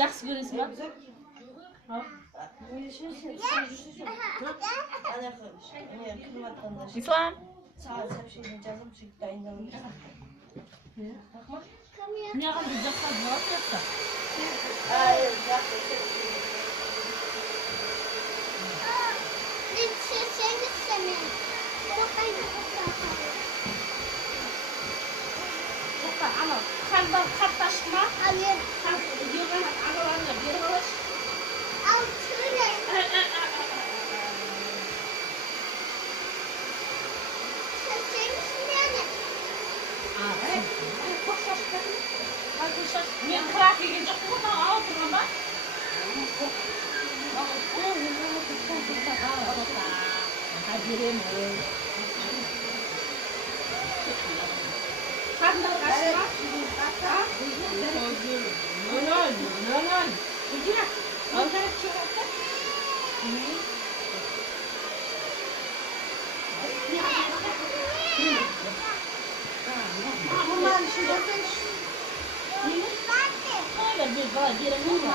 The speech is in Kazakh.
Жақсы көресің ба? Ислам. Саған сообщение жазып сөйтіп дайындалып Неғам біз жаққа жауап жатса? Анау қардан қарт ашты ма? Елген ағаларына беріп алайшы. Мен қырақ еген жоқпын ғой, тағы алып тұрған ба? Берем ой. Қарындар қашты ма? Нөл. Иди. Алдарып шығарды. Маман үшін жасайшы. Қойда біз бала беремін ба?